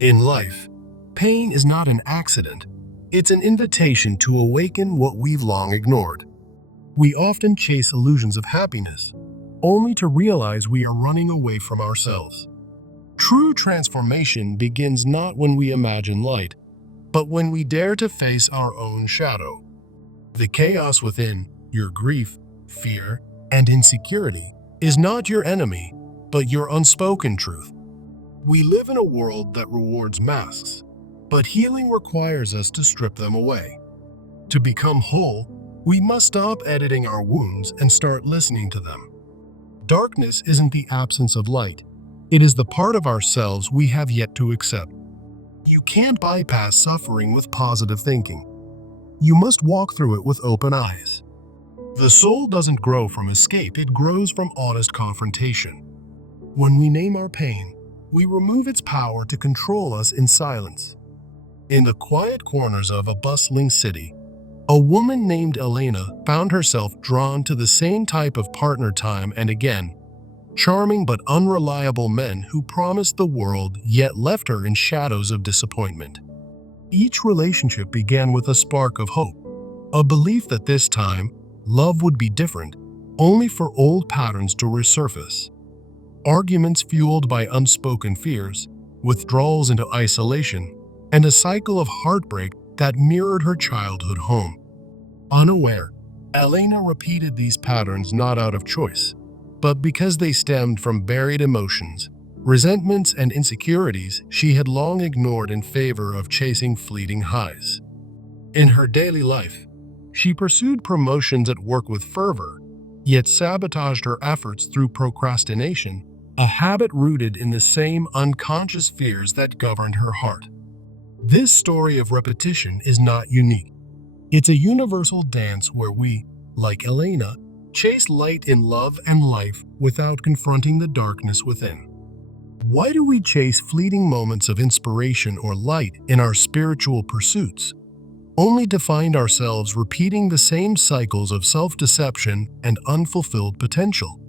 In life, pain is not an accident. It's an invitation to awaken what we've long ignored. We often chase illusions of happiness, only to realize we are running away from ourselves. True transformation begins not when we imagine light, but when we dare to face our own shadow. The chaos within, your grief, fear, and insecurity, is not your enemy, but your unspoken truth. We live in a world that rewards masks, but healing requires us to strip them away. To become whole, we must stop editing our wounds and start listening to them. Darkness isn't the absence of light, it is the part of ourselves we have yet to accept. You can't bypass suffering with positive thinking. You must walk through it with open eyes. The soul doesn't grow from escape, it grows from honest confrontation. When we name our pain, we remove its power to control us in silence. In the quiet corners of a bustling city, a woman named Elena found herself drawn to the same type of partner time and again, charming but unreliable men who promised the world yet left her in shadows of disappointment. Each relationship began with a spark of hope, a belief that this time, love would be different, only for old patterns to resurface. Arguments fueled by unspoken fears, withdrawals into isolation, and a cycle of heartbreak that mirrored her childhood home. Unaware, Elena repeated these patterns not out of choice, but because they stemmed from buried emotions, resentments, and insecurities she had long ignored in favor of chasing fleeting highs. In her daily life, she pursued promotions at work with fervor, yet sabotaged her efforts through procrastination, a habit rooted in the same unconscious fears that governed her heart. This story of repetition is not unique. It's a universal dance where we, like Elena, chase light in love and life without confronting the darkness within. Why do we chase fleeting moments of inspiration or light in our spiritual pursuits, only to find ourselves repeating the same cycles of self-deception and unfulfilled potential?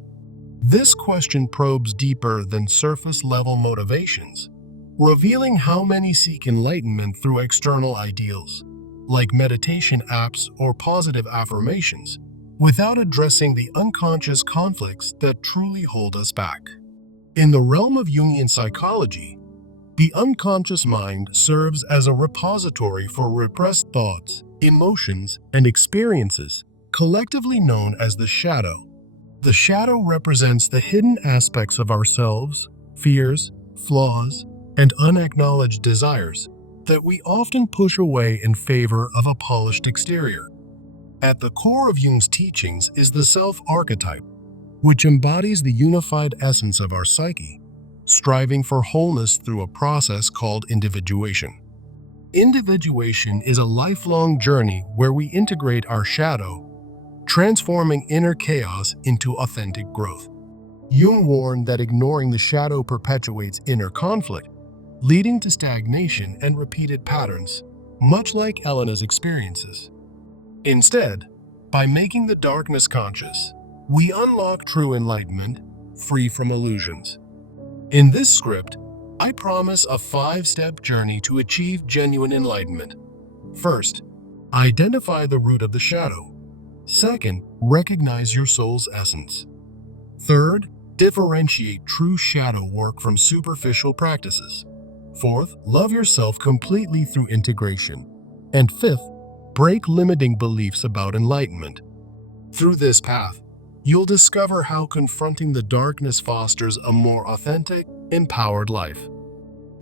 This question probes deeper than surface-level motivations, revealing how many seek enlightenment through external ideals, like meditation apps or positive affirmations, without addressing the unconscious conflicts that truly hold us back. In the realm of Jungian psychology, the unconscious mind serves as a repository for repressed thoughts, emotions, and experiences, collectively known as the shadow. The shadow represents the hidden aspects of ourselves, fears, flaws, and unacknowledged desires that we often push away in favor of a polished exterior. At the core of Jung's teachings is the self-archetype, which embodies the unified essence of our psyche, striving for wholeness through a process called individuation. Individuation is a lifelong journey where we integrate our shadow, transforming inner chaos into authentic growth. Jung warned that ignoring the shadow perpetuates inner conflict, leading to stagnation and repeated patterns, much like Elena's experiences. Instead, by making the darkness conscious, we unlock true enlightenment, free from illusions. In this script, I promise a 5-step journey to achieve genuine enlightenment. First, identify the root of the shadow. Second, recognize your soul's essence. Third, differentiate true shadow work from superficial practices. Fourth, love yourself completely through integration. And fifth, break limiting beliefs about enlightenment. Through this path, you'll discover how confronting the darkness fosters a more authentic, empowered life.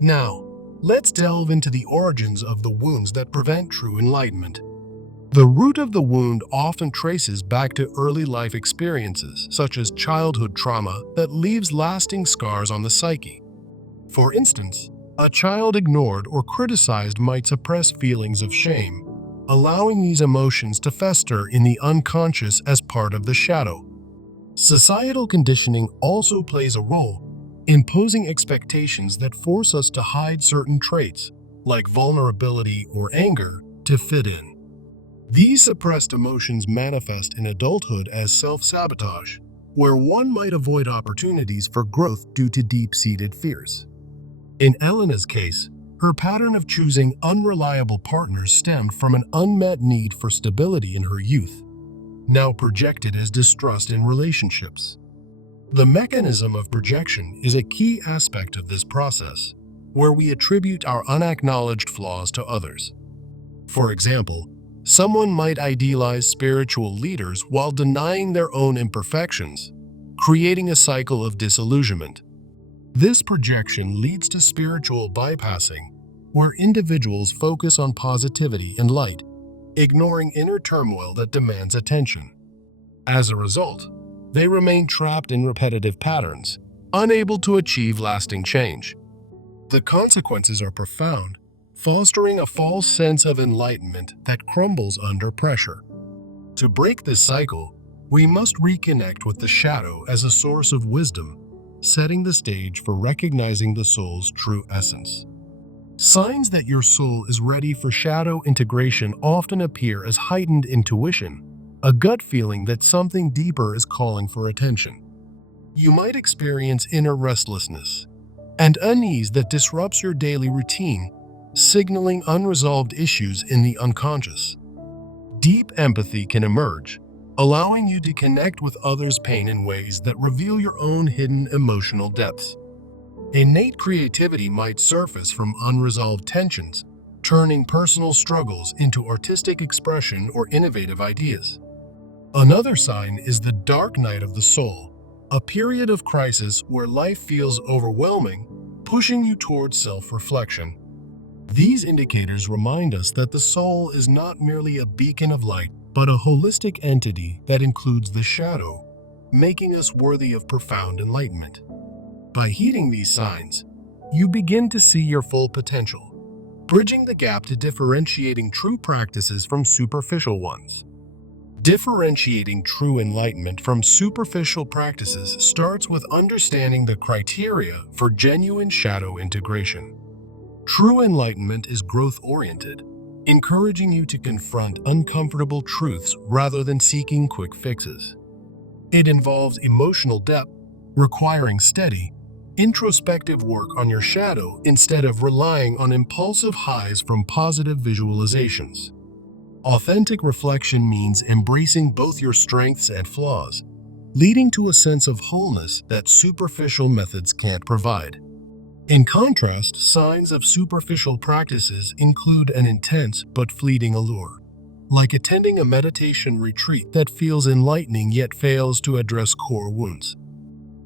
Now, let's delve into the origins of the wounds that prevent true enlightenment. The root of the wound often traces back to early life experiences, such as childhood trauma that leaves lasting scars on the psyche. For instance, a child ignored or criticized might suppress feelings of shame, allowing these emotions to fester in the unconscious as part of the shadow. Societal conditioning also plays a role, imposing expectations that force us to hide certain traits, like vulnerability or anger, to fit in. These suppressed emotions manifest in adulthood as self-sabotage, where one might avoid opportunities for growth due to deep-seated fears. In Elena's case, Her pattern of choosing unreliable partners stemmed from an unmet need for stability in her youth, now projected as distrust in relationships. The mechanism of projection is a key aspect of this process, where we attribute our unacknowledged flaws to others. For example, someone might idealize spiritual leaders while denying their own imperfections, creating a cycle of disillusionment. This projection leads to spiritual bypassing, where individuals focus on positivity and light, ignoring inner turmoil that demands attention. As a result, they remain trapped in repetitive patterns, unable to achieve lasting change. The consequences are profound, fostering a false sense of enlightenment that crumbles under pressure. To break this cycle, we must reconnect with the shadow as a source of wisdom, setting the stage for recognizing the soul's true essence. Signs that your soul is ready for shadow integration often appear as heightened intuition, a gut feeling that something deeper is calling for attention. You might experience inner restlessness and unease that disrupts your daily routine, signaling unresolved issues in the unconscious. Deep empathy can emerge, allowing you to connect with others' pain in ways that reveal your own hidden emotional depths. Innate creativity might surface from unresolved tensions, turning personal struggles into artistic expression or innovative ideas. Another sign is the dark night of the soul, a period of crisis where life feels overwhelming, pushing you towards self-reflection. These indicators remind us that the soul is not merely a beacon of light, but a holistic entity that includes the shadow, making us worthy of profound enlightenment. By heeding these signs, you begin to see your full potential, bridging the gap to differentiating true practices from superficial ones. Differentiating true enlightenment from superficial practices starts with understanding the criteria for genuine shadow integration. True enlightenment is growth-oriented, encouraging you to confront uncomfortable truths rather than seeking quick fixes. It involves emotional depth, requiring steady, introspective work on your shadow instead of relying on impulsive highs from positive visualizations. Authentic reflection means embracing both your strengths and flaws, leading to a sense of wholeness that superficial methods can't provide. In contrast, signs of superficial practices include an intense but fleeting allure, like attending a meditation retreat that feels enlightening yet fails to address core wounds.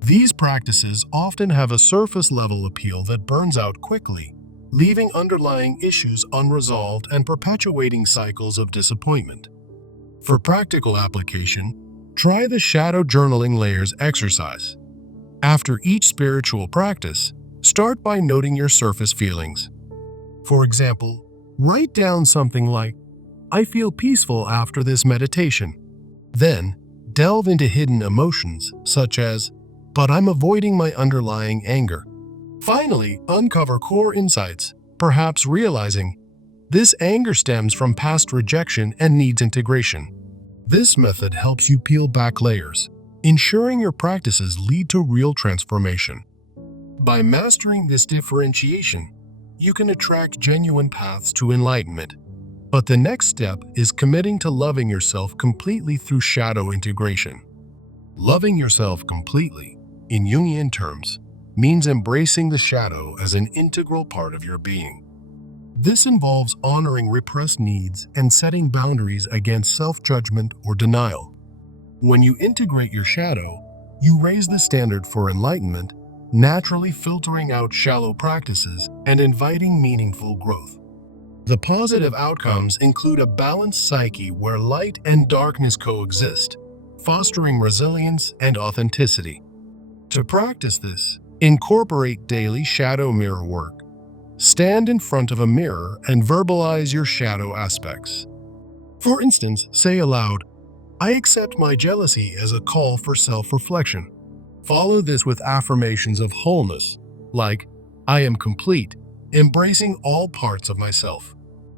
These practices often have a surface-level appeal that burns out quickly, leaving underlying issues unresolved and perpetuating cycles of disappointment. For practical application, try the shadow journaling layers exercise. After each spiritual practice, start by noting your surface feelings. For example, write down something like, "I feel peaceful after this meditation." Then, delve into hidden emotions, such as, "But I'm avoiding my underlying anger." Finally, uncover core insights, perhaps realizing, "This anger stems from past rejection and needs integration." This method helps you peel back layers, ensuring your practices lead to real transformation. By mastering this differentiation, you can attract genuine paths to enlightenment. But the next step is committing to loving yourself completely through shadow integration. Loving yourself completely, in Jungian terms, means embracing the shadow as an integral part of your being. This involves honoring repressed needs and setting boundaries against self-judgment or denial. When you integrate your shadow, you raise the standard for enlightenment, naturally filtering out shallow practices and inviting meaningful growth. The positive outcomes include a balanced psyche where light and darkness coexist, fostering resilience and authenticity. To practice this, incorporate daily shadow mirror work. Stand in front of a mirror and verbalize your shadow aspects. For instance, say aloud, "I accept my jealousy as a call for self-reflection." Follow this with affirmations of wholeness, like, "I am complete," embracing all parts of myself.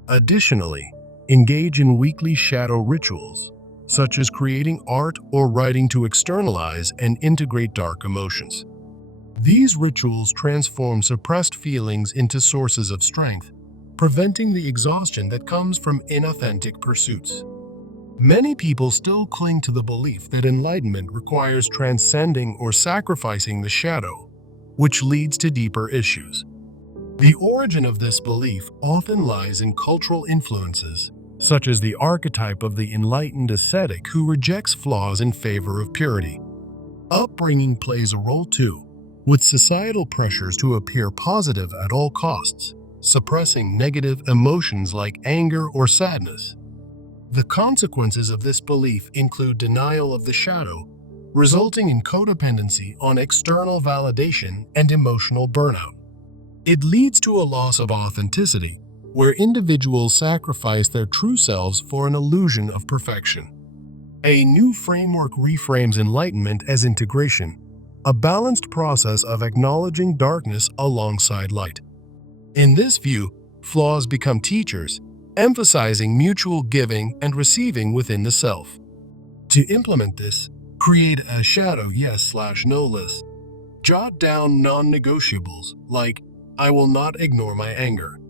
Additionally, engage in weekly shadow rituals, such as creating art or writing to externalize and integrate dark emotions. These rituals transform suppressed feelings into sources of strength, preventing the exhaustion that comes from inauthentic pursuits. Many people still cling to the belief that enlightenment requires transcending or sacrificing the shadow, which leads to deeper issues. The origin of this belief often lies in cultural influences, such as the archetype of the enlightened ascetic who rejects flaws in favor of purity. Upbringing plays a role too, with societal pressures to appear positive at all costs, suppressing negative emotions like anger or sadness. The consequences of this belief include denial of the shadow, resulting in codependency on external validation and emotional burnout. It leads to a loss of authenticity, where individuals sacrifice their true selves for an illusion of perfection. A new framework reframes enlightenment as integration, a balanced process of acknowledging darkness alongside light. In this view, flaws become teachers, emphasizing mutual giving and receiving within the self. To implement this, create a shadow yes/no list. Jot down non-negotiables like, I will not ignore my anger.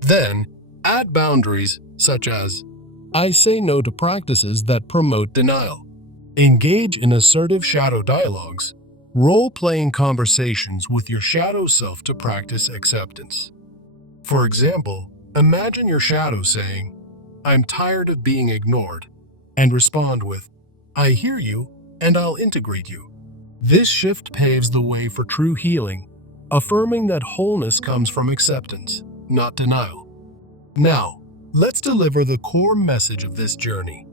Then, add boundaries such as, I say no to practices that promote denial. Engage in assertive shadow dialogues, role-playing conversations with your shadow self to practice acceptance. For example, imagine your shadow saying, I'm tired of being ignored, and respond with, I hear you, and I'll integrate you. This shift paves the way for true healing, affirming that wholeness comes from acceptance, not denial. Now, let's deliver the core message of this journey.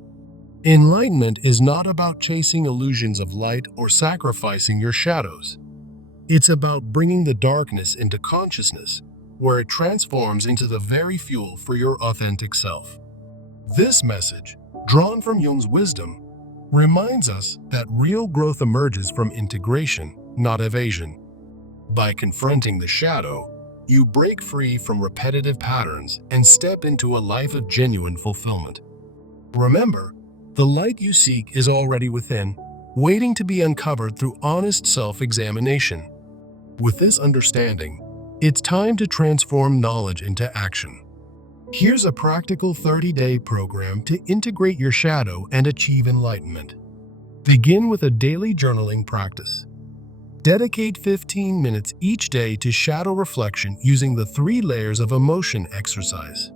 Enlightenment is not about chasing illusions of light or sacrificing your shadows. It's about bringing the darkness into consciousness, where it transforms into the very fuel for your authentic self. This message, drawn from Jung's wisdom, reminds us that real growth emerges from integration, not evasion. By confronting the shadow, you break free from repetitive patterns and step into a life of genuine fulfillment. Remember, the light you seek is already within, waiting to be uncovered through honest self-examination. With this understanding, it's time to transform knowledge into action. Here's a practical 30-day program to integrate your shadow and achieve enlightenment. Begin with a daily journaling practice. Dedicate 15 minutes each day to shadow reflection using the 3 layers of emotion exercise.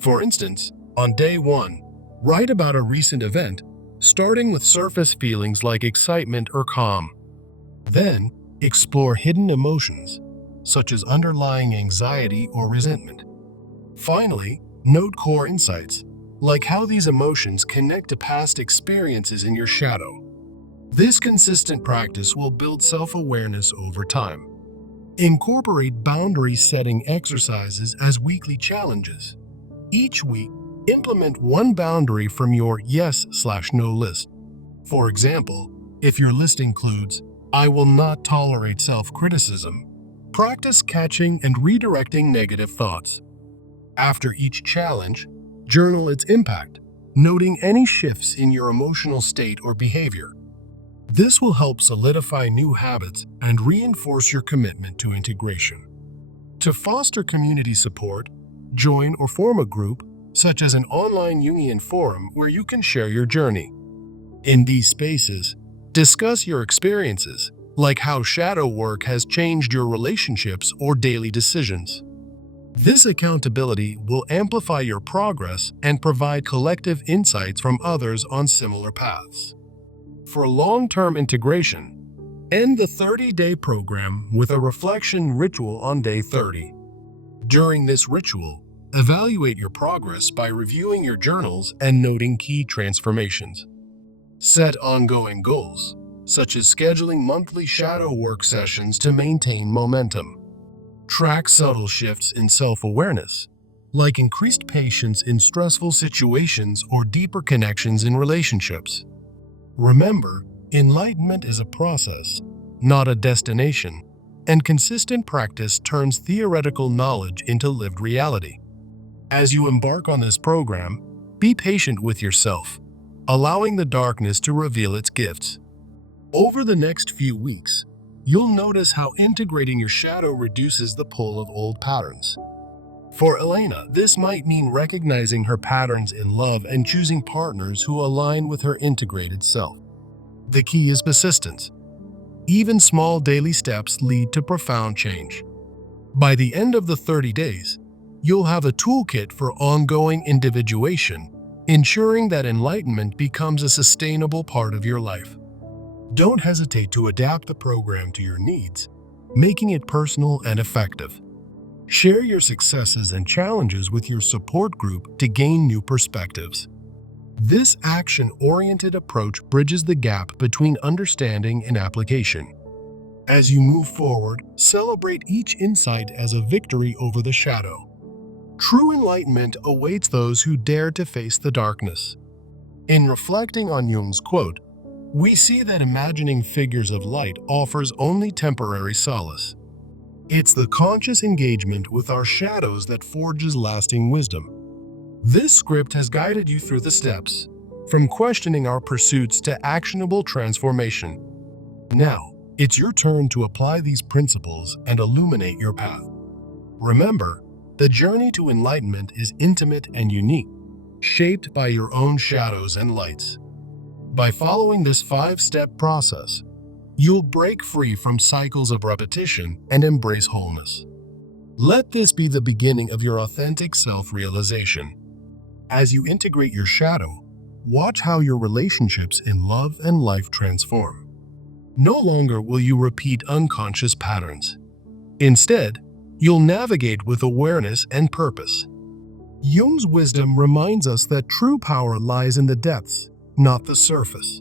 For instance, on day 1, write about a recent event, starting with surface feelings like excitement or calm. Then, explore hidden emotions, such as underlying anxiety or resentment. Finally, note core insights, like how these emotions connect to past experiences in your shadow. This consistent practice will build self-awareness over time. Incorporate boundary-setting exercises as weekly challenges. Each week, implement one boundary from your yes/no list. For example, if your list includes, I will not tolerate self-criticism, practice catching and redirecting negative thoughts. After each challenge, journal its impact, noting any shifts in your emotional state or behavior. This will help solidify new habits and reinforce your commitment to integration. To foster community support, join or form a group, such as an online Jungian forum where you can share your journey. In these spaces, discuss your experiences, like how shadow work has changed your relationships or daily decisions. This accountability will amplify your progress and provide collective insights from others on similar paths. For long-term integration, end the 30-day program with a reflection ritual on day 30. During this ritual, evaluate your progress by reviewing your journals and noting key transformations. Set ongoing goals, such as scheduling monthly shadow work sessions to maintain momentum. Track subtle shifts in self-awareness, like increased patience in stressful situations or deeper connections in relationships. Remember, enlightenment is a process, not a destination, and consistent practice turns theoretical knowledge into lived reality. As you embark on this program, be patient with yourself, allowing the darkness to reveal its gifts. Over the next few weeks, you'll notice how integrating your shadow reduces the pull of old patterns. For Elena, this might mean recognizing her patterns in love and choosing partners who align with her integrated self. The key is persistence. Even small daily steps lead to profound change. By the end of the 30 days, you'll have a toolkit for ongoing individuation, ensuring that enlightenment becomes a sustainable part of your life. Don't hesitate to adapt the program to your needs, making it personal and effective. Share your successes and challenges with your support group to gain new perspectives. This action-oriented approach bridges the gap between understanding and application. As you move forward, celebrate each insight as a victory over the shadow. True enlightenment awaits those who dare to face the darkness. In reflecting on Jung's quote, we see that imagining figures of light offers only temporary solace. It's the conscious engagement with our shadows that forges lasting wisdom. This script has guided you through the steps, from questioning our pursuits to actionable transformation. Now, it's your turn to apply these principles and illuminate your path. Remember, the journey to enlightenment is intimate and unique, shaped by your own shadows and lights. By following this 5-step process, you'll break free from cycles of repetition and embrace wholeness. Let this be the beginning of your authentic self-realization. As you integrate your shadow, watch how your relationships in love and life transform. No longer will you repeat unconscious patterns. Instead, you'll navigate with awareness and purpose. Jung's wisdom reminds us that true power lies in the depths, not the surface.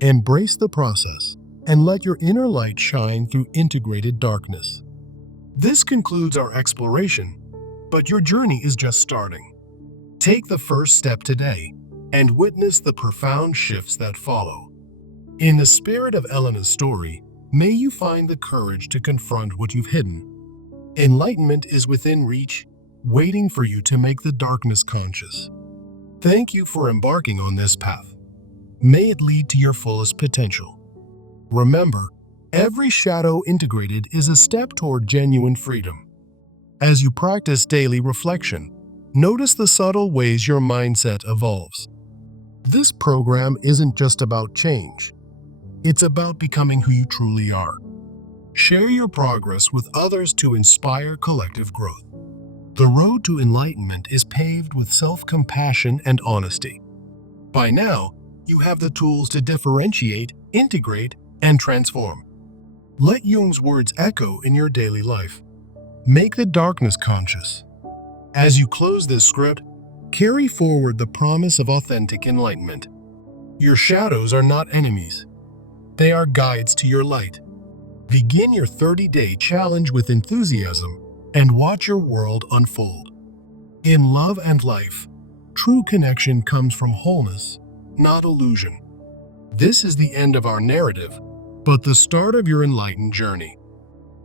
Embrace the process and let your inner light shine through integrated darkness. This concludes our exploration, but your journey is just starting. Take the first step today and witness the profound shifts that follow. In the spirit of Elena's story, may you find the courage to confront what you've hidden. Enlightenment is within reach, waiting for you to make the darkness conscious. Thank you for embarking on this path. May it lead to your fullest potential. Remember, every shadow integrated is a step toward genuine freedom. As you practice daily reflection, notice the subtle ways your mindset evolves. This program isn't just about change. It's about becoming who you truly are. Share your progress with others to inspire collective growth. The road to enlightenment is paved with self-compassion and honesty. By now, you have the tools to differentiate, integrate, and transform. Let Jung's words echo in your daily life. Make the darkness conscious. As you close this script, carry forward the promise of authentic enlightenment. Your shadows are not enemies. They are guides to your light. Begin your 30-day challenge with enthusiasm and watch your world unfold. In love and life, true connection comes from wholeness, not illusion. This is the end of our narrative, but the start of your enlightened journey.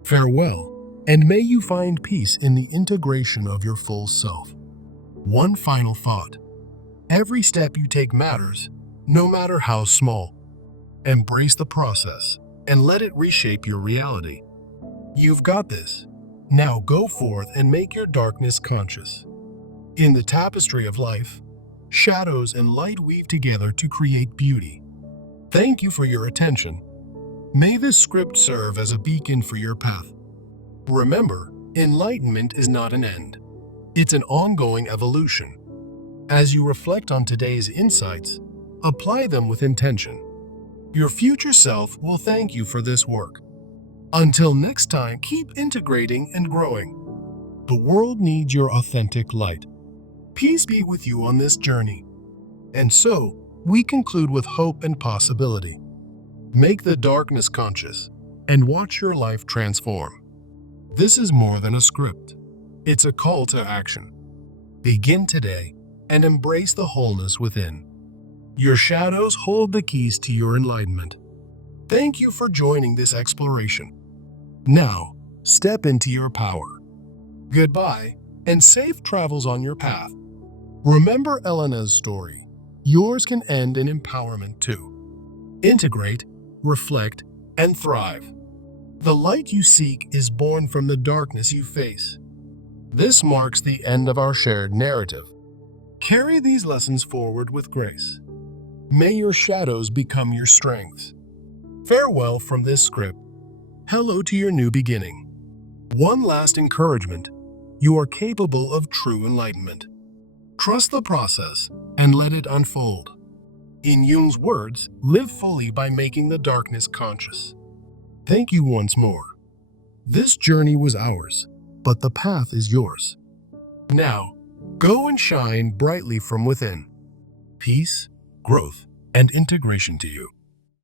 Farewell, and may you find peace in the integration of your full self. One final thought. Every step you take matters, no matter how small. Embrace the process and let it reshape your reality. You've got this. Now go forth and make your darkness conscious. In the tapestry of life, shadows and light weave together to create beauty. Thank you for your attention. May this script serve as a beacon for your path. Remember, enlightenment is not an end. It's an ongoing evolution. As you reflect on today's insights, apply them with intention. Your future self will thank you for this work. Until next time, keep integrating and growing. The world needs your authentic light. Peace be with you on this journey. And so, we conclude with hope and possibility. Make the darkness conscious and watch your life transform. This is more than a script. It's a call to action. Begin today and embrace the wholeness within. Your shadows hold the keys to your enlightenment. Thank you for joining this exploration. Now, step into your power. Goodbye, and safe travels on your path. Remember Elena's story. Yours can end in empowerment too. Integrate, reflect, and thrive. The light you seek is born from the darkness you face. This marks the end of our shared narrative. Carry these lessons forward with grace. May your shadows become your strengths. Farewell from this script. Hello to your new beginning. One last encouragement. You are capable of true enlightenment. Trust the process and let it unfold. In Jung's words, live fully by making the darkness conscious. Thank you once more. This journey was ours, but the path is yours. Now, go and shine brightly from within. Peace, growth, and integration to you.